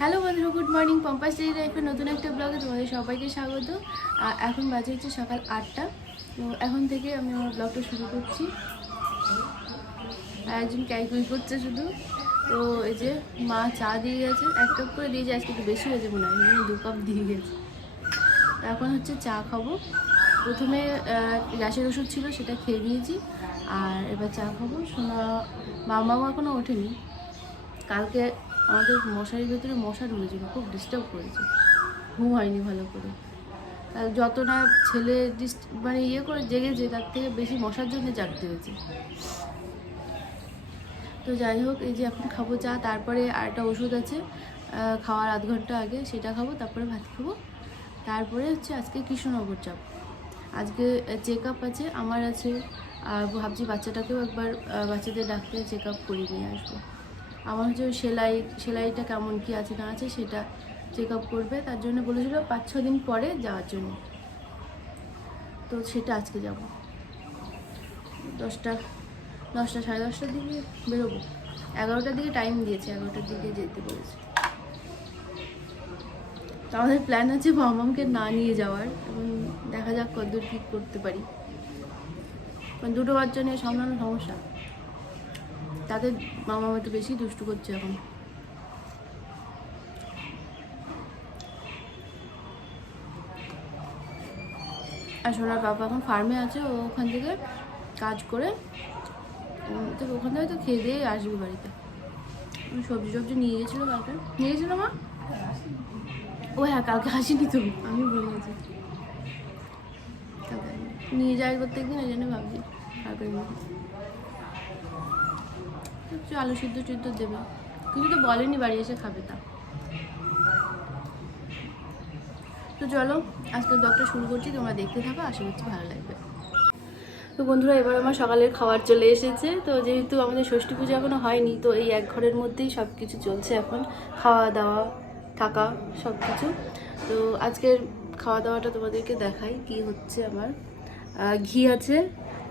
Hello বন্ধুরা, good morning. পম্পাস daily লাইফের নতুন একটা ব্লগে তোমাদের সবাইকে স্বাগত। আর এখন বাজে হচ্ছে সকাল আটটা। তো এখন থেকে আমি আমার ব্লগটা শুরু করছি। একজন ক্যালকুল করছে শুধু। তো এই যে মা চা দিয়ে গেছে, এক কাপ করে দিয়েছে, আজকে একটু বেশি হয়েছে মনে হয় দু কাপ দিয়ে গেছে। এখন হচ্ছে চা খাব। প্রথমে গ্যাসের ওষুধ ছিল, সেটা খেয়ে নিয়েছি। আর এবার চা খাব। শোনা মামাও এখনও ওঠেনি। কালকে আমাদের মশারির ভেতরে মশা ঢুকেছিল খুব ডিস্টার্ব করেছে। ঘুম হয়নি ভালো করে। যত না ছেলে মানে ইয়ে করে জেগেছে, তার থেকে বেশি মশার জন্য জাগতে হয়েছে। তো যাই হোক, এই যে এখন খাব চা, তারপরে আরেকটা ওষুধ আছে খাওয়ার আধ ঘণ্টা আগে, সেটা খাব, তারপরে ভাত খাব। তারপরে হচ্ছে আজকে কৃষ্ণনগর যাব। আজকে চেক আপ আছে, আমার আছে। আর ভাবছি বাচ্চাটাকেও একবার বাচ্চাদের ডাক্তারে চেক আপ করিয়ে নিয়ে আসব। আমার হচ্ছে সেলাই, সেলাইটা কেমন কি আছে, না আছে সেটা চেক আপ করবে। তার জন্য বলেছিল পাঁচ ছ দিন পরে যাওয়ার জন্য। তো সেটা আজকে যাব। দশটা দশটা, সাড়ে দশটার দিকে বেরোবো। এগারোটার দিকে টাইম দিয়েছে, এগারোটার দিকে যেতে বলেছে। তো আমাদের প্ল্যান আছে মামামকে না নিয়ে যাওয়ার, এবং দেখা যাক কতদূর কী করতে পারি। দুটো বাচ্চা নিয়ে সামলানো সমস্যা। তাদের মামা একটু বেশি দুষ্টু করছে এখন। আর সোনার বাবা এখন ফার্মে আছে, ও ওখান থেকে কাজ করে তো ওখান থেকে তো খেয়ে দিয়ে আসবি বাড়িতে। সবজি সবজি নিয়ে গেছিল কালকে। নিয়ে গেছিল মা? ও হ্যাঁ কালকে আসিনি তো, আমি ভুলে গেছি। নিয়ে যায় প্রত্যেক দিন ওই জন্য ভাবছি কালকে একটু আলু সিদ্ধ টিদ্ধ দেবে। কিছু তো বলেনি বাড়ি এসে খাবে তা। তো চলো, আজকে ব্লগটা শুরু করছি, তোমরা দেখতে থাকো, আশা করছি ভালো লাগবে। তো বন্ধুরা, এবার আমার সকালের খাবার চলে এসেছে। তো যেহেতু আমাদের ষষ্ঠী পুজো এখনও হয়নি, তো এই এক ঘরের মধ্যেই সব কিছু চলছে এখন। খাওয়া দাওয়া, থাকা সব কিছু তো আজকের খাওয়া দাওয়াটা তোমাদেরকে দেখাই কি হচ্ছে আমার। ঘি আছে,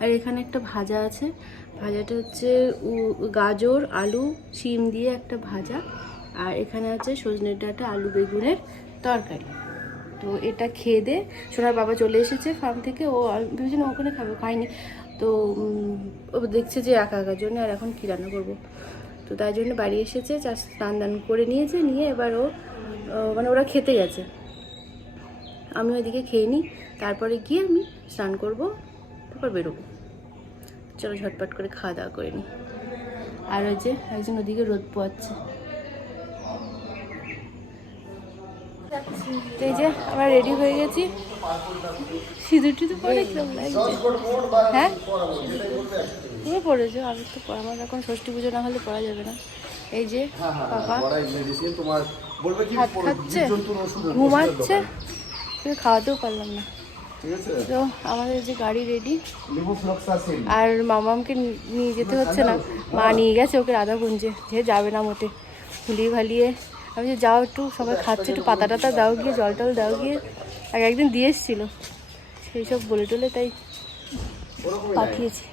আর এখানে একটা ভাজা আছে। ভাজাটা হচ্ছে গাজর, আলু, শিম দিয়ে একটা ভাজা। আর এখানে আছে সজনের ডাঁটা, আলু বেগুনের তরকারি। তো এটা খেয়ে দে। সোনার বাবা চলে এসেছে ফার্ম থেকে। ও আমি ভেবেছিলাম ওখানে খাবে, খায়নি। তো ও দেখছে যে একা একার জন্য আর এখন কী রান্না করব। তো তাই জন্য বাড়ি এসেছে চা স্নান দান করে নিয়েছে, নিয়ে এবার ও মানে ওরা খেতে গেছে। আমি ওইদিকে খেয়ে নিই তারপরে গিয়ে আমি স্নান করব, তারপর বেরোবো। চলো ঝটপট করে খাওয়া দাওয়া করে নিই। আর ওই যে একজন ওদিকে রোদ পোয়াচ্ছে। এই যে আমরা রেডি হয়ে গেছি। সিঁদুর টিঁদুর পরে কিরম লাগছে? হ্যাঁ? তুমি পড়েছো আমি তো আমার এখন ষষ্ঠী পুজো না হলে পড়া যাবে না। এই যে তোমার বলবে কি ভাত খাচ্ছে? ঘুমাচ্ছে কিন্তু খাওয়াতেও পারলাম না। তো আমাদের যে গাড়ি রেডি আর মামামকে নিয়ে যেতে হচ্ছে না। মা নিয়ে গেছে ওকে রাধাকুঞ্জে যে যাবে না মোটে। ভুলিয়ে ভালিয়ে। আমি যে যাও একটু সবাই খাচ্ছে একটু পাতা টাতা দাও। গিয়ে জল টল দাও গিয়ে। আর একদিন দিয়ে এসেছিল। সেই সব বলে টলে তাই পাঠিয়েছি।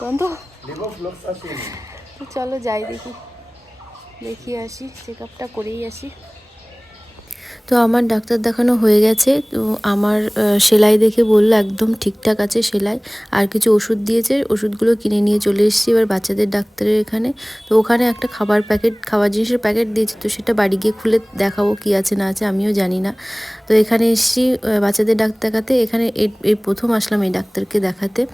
গন্ধ তো চলো যাই দেখি। দেখিয়ে আসি চেক আপটা করেই আসি। তো আমার ডাক্তার দেখানো হয়ে গেছে। তো আমার সেলাই দেখে বলল, একদম ঠিকঠাক আছে সেলাই। আর কিছু ওষুধ দিয়েছে। ওষুধগুলো কিনে নিয়ে চলে এসেছি এবার বাচ্চাদের ডাক্তারের এখানে। তো ওখানে একটা খাবার প্যাকেট, খাবার জিনিসের প্যাকেট দিয়েছে। তো সেটা বাড়ি গিয়ে খুলে দেখাবো কি আছে না আছে, আমিও জানি না। তো এখানে এসেছি বাচ্চাদের ডাক্তার দেখাতে। এখানে এই- প্রথম আসলাম এই ডাক্তারকে দেখাতে।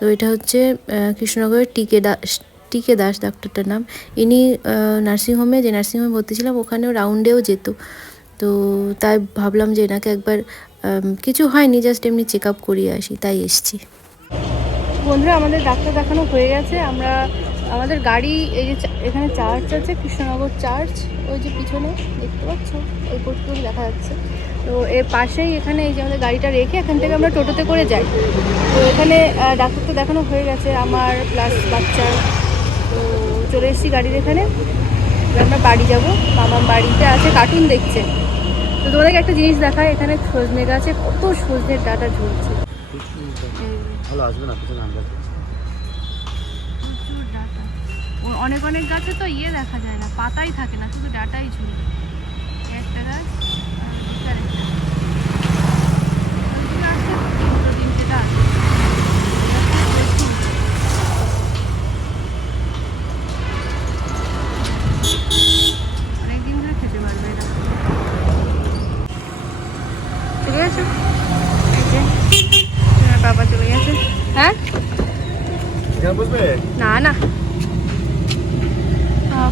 তো এটা হচ্ছে কৃষ্ণনগরের টিকে দাস টিকে দাস ডাক্তারটার নাম। ইনি নার্সিংহোমে, যে নার্সিংহোমে ভর্তি ছিলাম, ওখানেও রাউন্ডেও যেত। তো তাই ভাবলাম যে এনাকে একবার কিছু হয়নি জাস্ট এমনি চেক আপ করিয়ে আসি, তাই এসছি। বন্ধুরা, আমাদের ডাক্তার দেখানো হয়ে গেছে। আমরা, আমাদের গাড়ি, এই যে এখানে চার্চ আছে, কৃষ্ণনগর চার্চ ওই যে পিছনে, দেখতে পাচ্ছ? ওই পর্যন্ত দেখা যাচ্ছে। তো এর পাশেই এখানে এই যে আমাদের গাড়িটা রেখে এখান থেকে আমরা টোটোতে করে যাই। তো এখানে ডাক্তার তো দেখানো হয়ে গেছে, আমার প্লাস বাচ্চার। তো চলে এসেছি গাড়ির এখানে। আমরা বাড়ি যাব। মামা বাড়িতে আছে কার্টুন দেখছে। তো তোমাদেরকে একটা জিনিস দেখায় এখানে সজনে গাছে কত সজনের ডাটা ঝুলছে। ভালো আসবে না পিছনে আন্দাজ প্রচুর ডাটা। ও- অনেক অনেক গাছে তো ইয়ে দেখা যায় না পাতাই থাকে না শুধু ডাটাই ঝুলে একটা গাছ আর ওদিকে আরেকটা। ওইদিকে আছে দুটো তিনটে গাছ অনেকদিন ধরে খেতে পারবে এটা চলে গেছো এই যে তোমার বাবা চলে গেছে। হ্যাঁ? না না।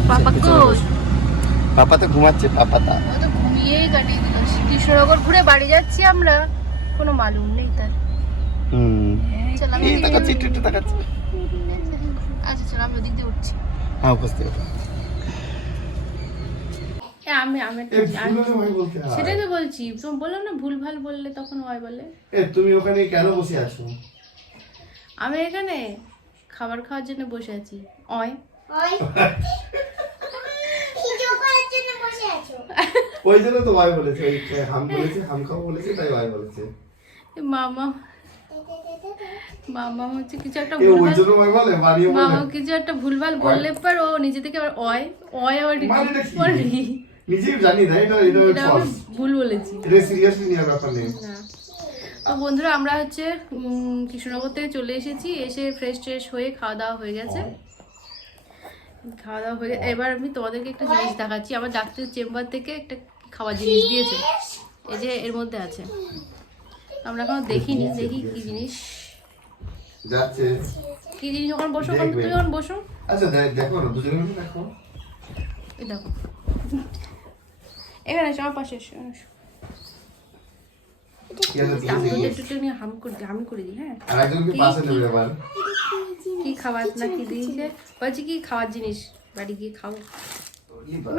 পাপা পাপা তো ঘুমাচ্ছে পাপাতা ও তো ঘুমিয়েই কাটিয়ে দিল। কৃষ্ণনগর ঘুরে বাড়ি যাচ্ছি আমরা। কোনো মালুম নেই তার। হুম। চল আমি আচ্ছা চল আমি ওদিক দিয়ে উঠছি। হ্যাঁ উপস্থিত আমি আমি সেটাই তো বলছি। বললাম না ভুল ভালো বললে তখন হয় বলে। এ তুমি ওখানে কেন বসে আছো? আমি এখানে খাবার খাওয়ার জন্য বসে আছি। অয়। ওই জন্য তো ভাই বলেছে হাম বলেছে হাম বলেছে তাই ভাই বলেছে। মামা। মামা হচ্ছে কিছু একটা ওই ভুলভাল জন্য ভাই বলে মামা কিছু একটা ভুলভাল বললে পর ও নিজে থেকে আবার অয় অয় আবার? পরে নিজেই জানি না এটা এটা ফলস ভুল বলেছি। এটা সিরিয়াসলি নেওয়ার ব্যাপার নেই। বন্ধুরা আমরা হচ্ছে কৃষ্ণনগর থেকে চলে এসেছি এসে ফ্রেশ ট্রেশ হয়ে খাওয়া দাওয়া হয়ে গেছে। খাওয়া দাওয়া হয়ে এবার আমি তোমাদেরকে একটা জিনিস দেখাচ্ছি। আমার ডাক্তারের চেম্বার থেকে একটা খাওয়ার জিনিস দিয়েছে। এই যে এর মধ্যে আছে। আমরা এখনও দেখিনি। দেখি কি জিনিস। যাচ্ছে। কি জিনিস ওখানে বসো। তুমি ওখানে বসো। আচ্ছা দেখো না দুজনে দেখো। এই দেখো। এখানে এসো আমার পাশে এসো। একটু নিয়ে হাম করে হাম করে দিই হ্যাঁ? কি খাবার না কি দিয়েছে বলছি কি খাওয়ার জিনিস? বাড়ি গিয়ে খাও।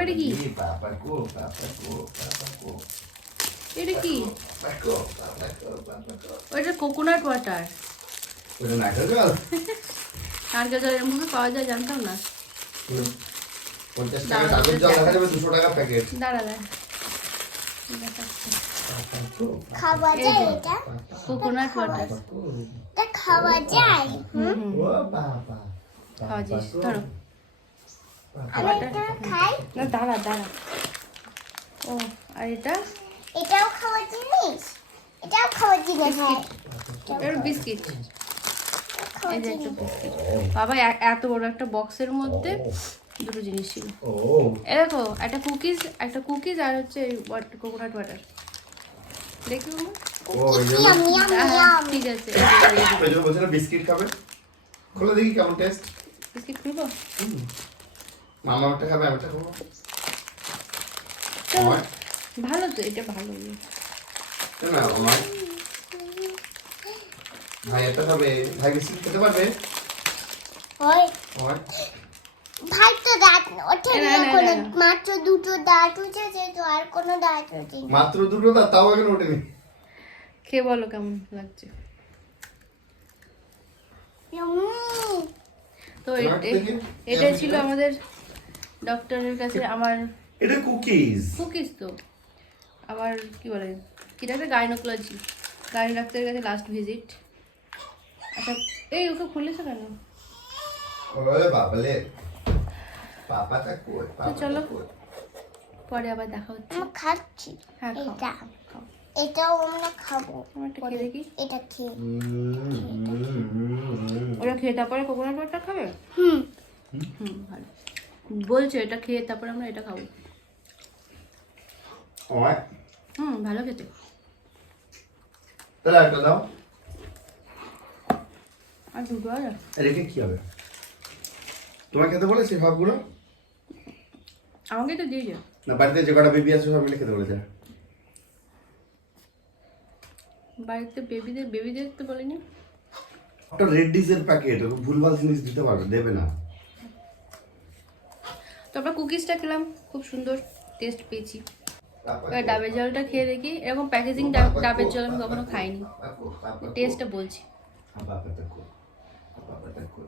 এটা কি? ই বাবা গো বাবা গো বাবা গো। এটা কি? ওইটা কোকোনাট ওয়াটার নারকেল জল নারকেল? জল এরকম ভাবে পাওয়া যায় জানতাম না। পঞ্চাশ টাকা নারকেল জল দেখা যাবে দুশো টাকা প্যাকেট। দাঁড়া দাঁড়া। খাওয়া যায় এটা? কোকোনাট ওয়াটার এটা খাওয়া যায়? ও বাবা খাওয়া জিনিস ধরো। খাই। না দাঁড়া দাঁড়া। ও আর এটা? এটাও খাওয়া জিনিস? এটাও খাওয়া জিনিস হ্যাঁ। এর বিস্কিট। এই যে একটা বিস্কিট। বাবা এত বড় একটা বক্সের মধ্যে দুটো জিনিস ছিল। এ দেখো একটা কুকিজ একটা কুকিজ আর হচ্ছে কোকোনাট ওয়াটার দেখি বাবা। ও ওই জন্য ইয়াম ইয়াম ইয়াম ঠিক আছে এই যে, এই যে। ওই জন্য বলছে না বিস্কিট খাবে। খুলে দেখি কেমন টেস্ট বিস্কিট খুলবো? মামা ওটা খাবে আমি খাব। ভালো তো এটা ভালো। না আমার? ভাই এটা খাবে ভাই বিস্কিট খেতে পারবে? হয়। ভাই তো দাঁত ওঠে না, না না, কোনো না, না। মাত্র দুটো দাঁত উঠেছে তো আর কোনো দাঁত ওঠেনি মাত্র দুটো দা তাও এখন ওঠেনি। খেয়ে বলো কেমন লাগছে? তো এটা ছিল আমাদের ডক্টরের কাছে আমার এটা কুকিজ। কুকিজ তো। আমার কি বলে কি ডাক্তার গাইনোকোলজি। গাইনো ডাক্তারের কাছে লাস্ট ভিজিট আচ্ছা এই ওকে খুলেছে কেন? ওরে বাবালে কই? চলো। পরে আবার দেখা হচ্ছে। আমি খাচ্ছি। হ্যাঁ এটা। এটাও আমরা খাব। খেয়ে দেখি। এটা খেয়ে উম, উম, উম, উম। ওরা খেয়ে তারপরে কোকোনাট ওয়াটার খাবে? হুম। হুম ভালো। বলছে এটা খেয়ে তারপরে আমরা এটা খাব। হুম ভালো খেতে। তাহলে একটা দাও। আর দুটো আর রেখে কি হবে? তোমার খেতে বলেছে সবগুলো। আমাকে তো দিয়ে যা না বাড়িতে যে কটা বেবি আছে সব মিলে খেতে বলেছে। বাড়িতে বেবিদের বেবিদের তো বলেনি। একটা রেড ডিসের প্যাকেট ভুলভাল জিনিস দিতে পারবে দেবে না। তো আমরা কুকিজটা খেলাম খুব সুন্দর টেস্ট পেয়েছি। এবার ডাবের জলটা খেয়ে দেখি এরকম প্যাকেজিং ডাবের জল আমি কখনো খাইনি। টেস্টটা বলছি। কই?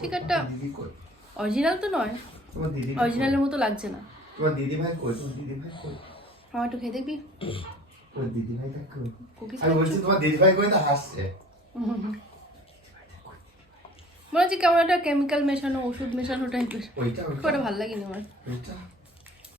ঠিক একটা-? অরিজিনাল তো নয়। অরিজিনালের মতো লাগছে না। তোমার দিদি ভাই কই? তোমার দিদি ভাই কই? আমার একটু খেয়ে দেখবি? তোমার দিদি ভাই কই? কুকিজ আমি বলছি তোমার দিদি ভাই কই তো হাসছে। মনে হচ্ছে কেমন একটা কেমিক্যাল মেশানো ওষুধ মেশানো টাইপের ওইটা ভালো লাগেনি আমার। ওইটা?